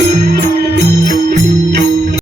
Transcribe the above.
Música